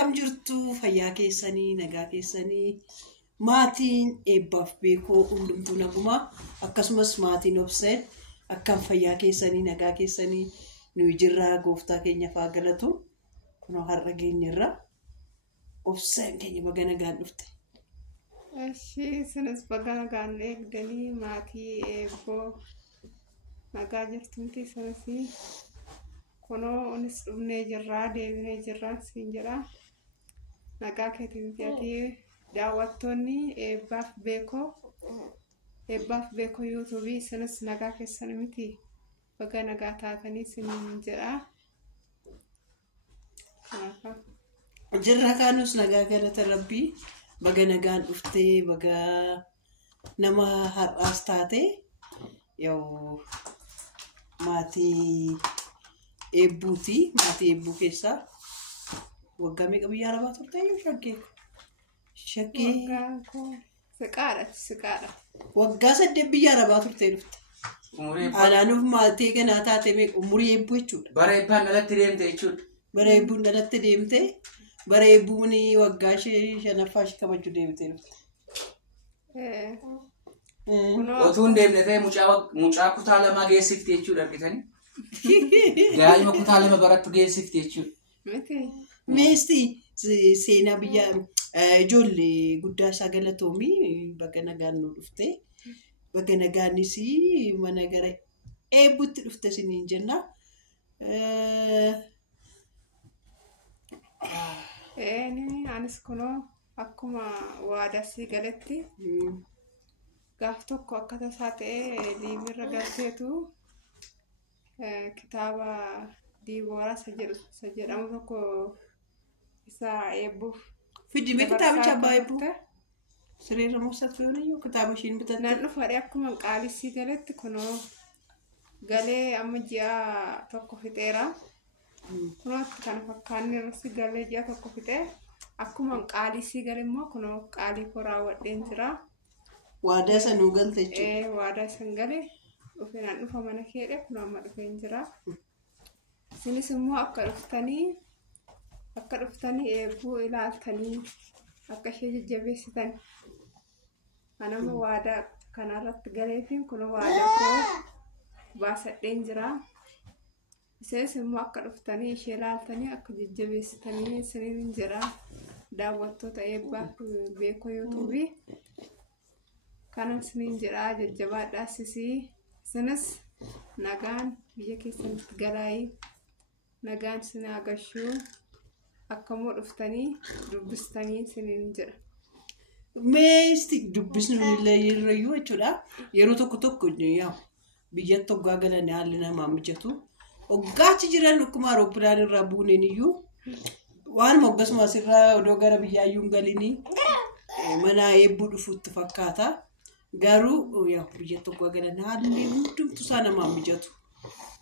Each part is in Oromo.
akkam jirtu fayyaa keessanii nagaa keessanii maatiin eebbaaf beekoo hundumtuu naguma akkasumas maatiin obseen akkam fayyaa keessanii nagaa keessanii nuyi jirraa gooftaa keenya faa galatu kunoo har'a geenyerra obseen keenya baga nagaan dhufte. Ashi sanas baga nagaan eegdanii maatii eebboo nagaa jirtumti sanasi kunoo onis dhumnee jirraa deebinee jirraa siin jedha nagaa keetiin ati daawwattoonni eebbaaf beekoo YouTube sanas nagaa keessan miti baga nagaa taatanii siin jedha jirra kaanus nagaa galata rabbii baga nagaan dhuftee baga nama har'aas taate yoo maatii eebbuuti maatii eebbuu keessaa waggaa meeqa biyya arabaa turte yoo shakkee siqaadha waggaa 8 biyya arabaa turte dhufte anaanuuf maatii ganaa taate meeqa umurii eebbuu jechuudha bara eebbaan dhalatti deemte jechuudha bara eebbuun dhalatti deemte bara eebbuun waggaa 5 kabajju deemte dhufte otuun deemnetee mucaa kutaa lama geessifti jechuudha argitanii daa'ima kutaa lama barattu geessifti jechuudha. Meesti seenaa biyya ijoollee guddaa isaa galatoomii baga nagaan nu dhufte baga nagaanis mana gara eebbuutti dhufte siniin jenna. Anis kunoo akkuma waadasii galetti gaaf tokko akka tasaa ta'ee liimirra galteetu kitaaba Diibooraa isa jedhamu tokko isa eebbuuf fidime kitaabicha abbaa eebbuu sireerra moosatu yoo kitaaba ishiin bitatte nan dhufadhe akkuma qaalisii galetti kunoo galee amma ji'a tokko fixeera kunoo kana fakkaanni irratti galee ji'a tokko fixee akkuma qaalisii gale immoo kunoo qaalii koo raawwadheen jira. Waadaa sanuu galte jechuudha. Waadaa san galee dhufeenaan dhufa mana keedhe kun amma dhufeen jira. Isinis immoo akka dhuftanii eebbuu ilaaltanii akka ishee jajjabeessitan. Anama waadaa kanarratti galeetiin kun waadaa koo baasadheen jira. Isinis immoo akka dhuftanii ishee ilaaltanii akka jajjabeessitanii isiniin jira. Daawwattoota eebbaaf beekoo YouTube kanan siniin jedhaa jajjabaadhaa sisii isinis nagaan biyya keessanitti galaayii nagaan sin agashuu akkamoo dhuftanii dubbistanii siniin jedha. Meesti dubbisnu illee jechuudha yeroo tokko yaa biyyatti hoggaa galanii haalli namaa mijatu hoggaachi jiran akkuma aeroplaan irraa buuneen iyyuu waan moggasuma asirraa odoo gara biyyaayyuu hin galinii mana eebbuu dhufuutti fakkaata. Garuu yaa biyya tokko galanii haalli hundumtu isaa namaa mijatu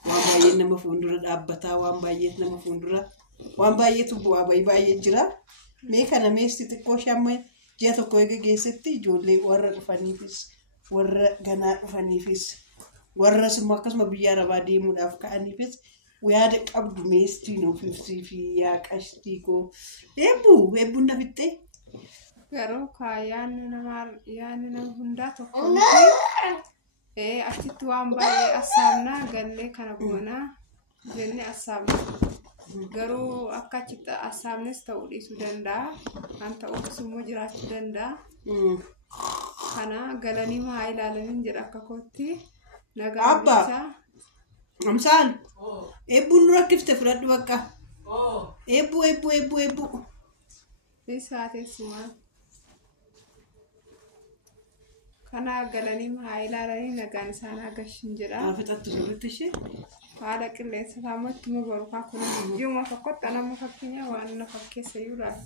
waan baay'ee nama fuuldura dhaabbataa waan baay'ee nama fuuldura waan baay'eetu bu'aa baay'ee jira mee kana meesti xiqqoo shamma ji'a tokko eega geessetti ijoollee warra dhufaniifis warra ganaa dhufaniifis warra simmoo akkasuma biyya arabaa deemuudhaaf ka'aniifis yaada qabdu meestii nuufifsii fi yaa qashtii koo eebbuun na fixxee. Garuu yaanni nama hundaa tokko miti achitti waan baay'ee assaabnaa gallee kana goonaa jennee assaabna garuu akka achitti assaabnes ta'uu dhiisuu danda'a kan ta'uufis immoo jiraachuu danda'a kana galanii maa ilaalanii jedha akka kootti nagaa bichaa amsaan eebbuun nu rakkifte fudhadhu bakka eebbuu isaa teessumaa. Kana galanii maa ilaalanii nagaan isaan agashin jedha. Fixattu sirriitti ishee. Haala qilleensa isaamatti nu barukaa kun ji'uma tokkotti nama fakkeenya waan na fakkeessa iyyuu laata.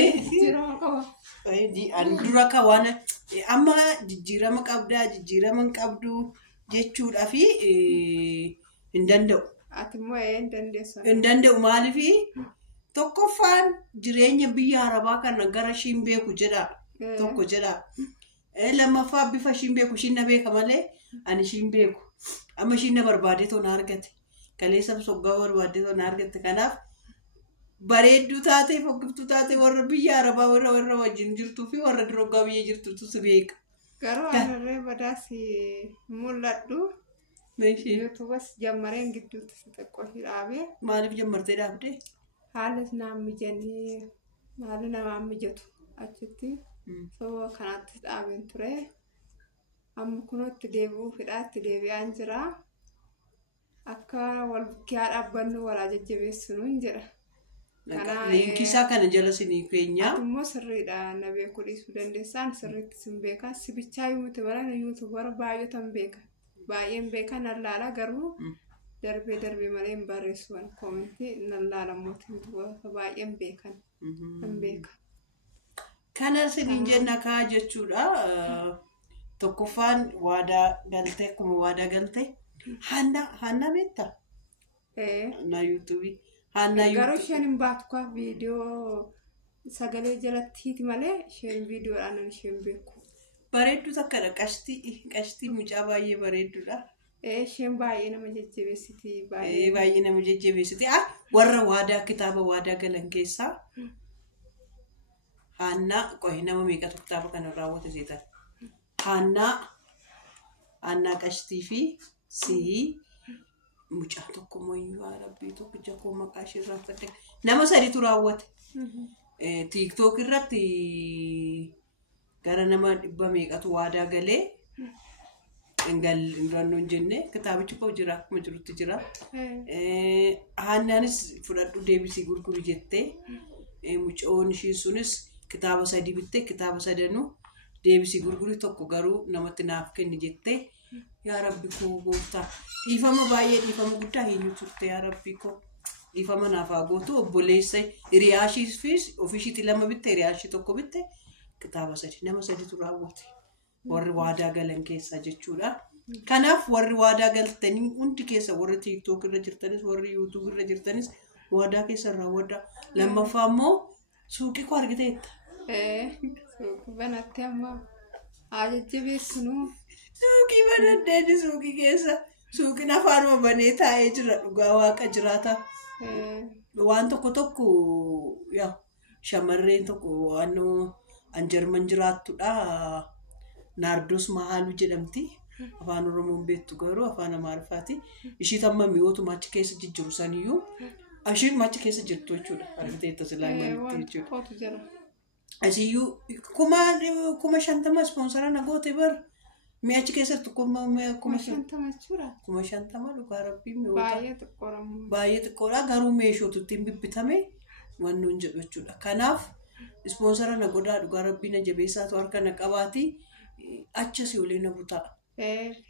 Jijjiirama qaba. Dura akka waan amma jijjiirama qabdaa jijjiirama hin qabdu jechuudha fi hin danda'u. Ati immoo hin dandeessu. Hin danda'u maaliifi tokkoffaan jireenya biyya arabaa kana gara shiin beeku jedha tokko jedha. Lammaffaa bifa shiin beeku shiin na beeka malee ani shiin beeku amma shiin na barbaadee toona argate kaleessa soggaa barbaadee toona argate kanaaf bareedduu taatee fokkiftuu taatee warra biyya arabaa warra wajjin jirtuu fi warra diroggaa biyya jirtutu si beeka. Garuu anarree badaas mul'adhu. Yuutuubas jammareen gidduutti si xiqqoo si dhaabee. Maaliif jammartee dhaabdee? Haalas naan mijannee maali namaan mijatu achitti soo kanatti dhaabeen ture. Amma kunootti deebi'uufidha itti deebi'aan jira. Akka wal bukkiyaa dhaabbannu walaa jajjabeessinu hin jedha. Liinkisaa kana jala sinii keenya. Immoo sirriidha na beekuu dhiisuu dandeessaan sirriitti sin beekaa sibichaa yoo miti baran yuutuubara baay'ootan beeka. Baay'een beekan allaala garuu darbee malee hin barreessuun koomentii allaala mootii yuutuubara baay'een beekan hin beeka. Kana siniin jenna kaa jechuudha. Tokkoffaan waadaa galtee akkuma waadaa galtee Hanna beektaa? Na yuutuubii. Garuu isheen hin baatu kwa viidiyoo sagalee jalatti malee isheen viidiyoodhaan isheen beeku. Bareedduu takkadha qashtii mucaa baay'ee bareedduudha. Isheen baay'ee nama jajjabeessiti. Baay'ee nama jajjabeessiti. Warra waadaa kitaaba waadaa galan keessaa Hannaa qohi nama meeqatu kitaaba kana raawwate seetan. Hannaa qashtii fi sii mucaa tokko moyyuu Rabbii tokko jakoo maqaa ishee raaffatte nama sadiitu raawwate. TikTok irratti gara nama 100 meeqatu waadaa galee ingallannoon jenne kitaabichi koo jira akkuma jirutti jira. Hannaanis fudhadhu deebisii gurguru jettee mucoon ishii sunis kitaaba 3 bittee kitaaba 3 deebisii gurguru tokko garuu namatti naaf kenni jettee. Yaa Rabbi koo gooftaa dhiifama baay'ee dhiifama guddaa hin turte yaa Rabbi koo dhiifama naaf haa gootu obboleessa hiriyaashiifis ofiishiitti 2 bitte hiriyaashii tokko bitte kitaaba 3 nama 3tu raawwate warri waadaa galan keessaa jechuudha. Kanaaf warri waadaa galtanii hundi keessa warri TikTok irra jirtanis warri YouTube irra jirtanis waadaa keessa raawwadha. Lammaffaa immoo suuqii koo argiteetta. Suuqii banattee amma jajjabeessinuu. Suuqii banaddeeni suuqii keessa suuqiin afaanuma banee taa'ee jira dhugaa waaqa jiraata. Waan tokko yaa shamarreen tokko waanoo Anjarman jiraattuudha. Naardos Mahaaluu jedhamti. Afaan Oromoon beektu garuu afaan Amaarifaati. Ishii tamma mi'ootuma achi keessa jijjiiru saniyyuu ishiin machi keessa jirtu jechuudha. Argiteetta silaa malitti jechuudha. Asiyyuu kuma 50 ispoonsara na goote bar. Mi'achi keessatti kuma 50 jechuudha. Kuma 50 dhugaa Rabbii mi'oota. Baay'ee xiqqooramu. Baay'ee xiqqoodha garuu meeshootutti hin bibbitame wannoon jedhu jechuudha. Kanaaf ispoonsara na godhaa dhugaa Rabbii na jabeessaatu harka na qabaati achas yoolee na butaa.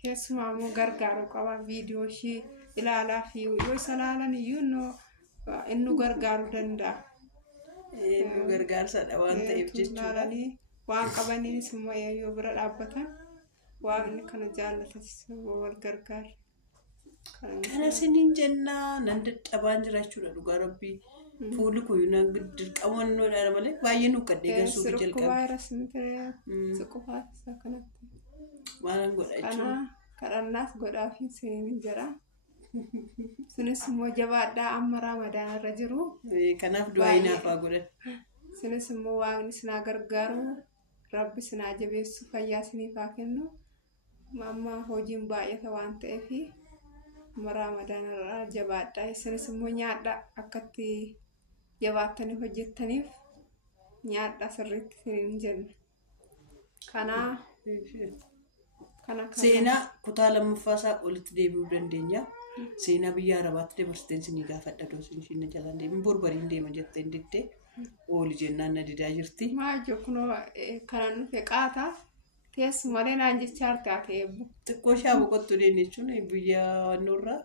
Keessumaa immoo gargaaruu qaba viidiyoo ishii ilaalaa fi yoo isa ilaalan iyyuu inni gargaaruu danda'a. Nu gargaarsadha waan ta'eef jechuudha. Waan qabaniinis immoo yoo bira dhaabbatan waaqni kana jaallatanis wal gargaara. Kana siniin jennaa nan dadhabaan jirachuudha dhugaa Rabbii. Fuulli kun dirqamannoodha malee baay'ee nu qaddee garsuu jalqabe. Sirqubaa irra simtee siqufaa isaa kanatti. Maalan godha jechuudha. Kadhannaas godhaafi siniin jira. Sinis immoo jabaadhaa amma Ramadaan irra jiru. Kanaaf du'aa inaaf haa godhan. Sinis immoo waaqni sinaa gargaaru Rabbi sinaa jabeessu fayyaa siniif haa kennu. Amma hojiin baay'ata waan ta'eef Ramadaan irra jabaadhaa. Sinis immoo nyaadhaa akkatti jabaattanii hojjettaniif nyaadhaa sirriitti siniin jenna. Seenaa kutaa lammaffaasaa olitti deebi'uu dandeenya. Seenaa biyya Arabaatti dabarsiteen sinii gaafadha doosiin isheen jalaan deemin borbariin deema jettee hin diddee ooli jennaan na didaa jirti. Maajjo kunoo kanan dhufe qaataa teessumalee naan jechaa taate eebbu. Xiqqoo ishee boqottuu deemne jechuun biyya wannoorraa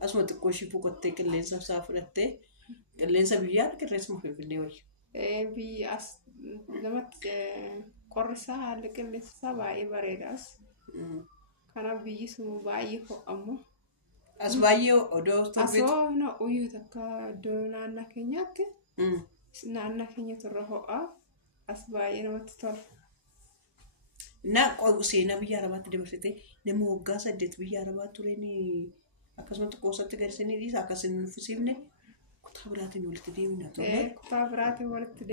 asuma xiqqoo ishee boqottee qilleensa isaa fudhattee qilleensa biyyaa qilleensa Finfinnee wayya. Biyya as lamatti qorrisaa haalli qilleensa isaa baay'ee bareedaas. Kanaaf biyyi sun baay'ee ho'ammoo. As baay'ee odoo torbeetu. Asoo na uyyuu takka iddoo naannoo keenyaatti. Naannoo keenya turre ho'aa as baay'ee namatti tola. Seenaa biyya Arabaatti dabarsitee nama waggaa 8 biyya Arabaa tureen akkasumatti qoosatti garsanii dhiisa akkasiin nuffisiifne kutaa biraatiin walitti deemina ture. kutaa biraatiin walitti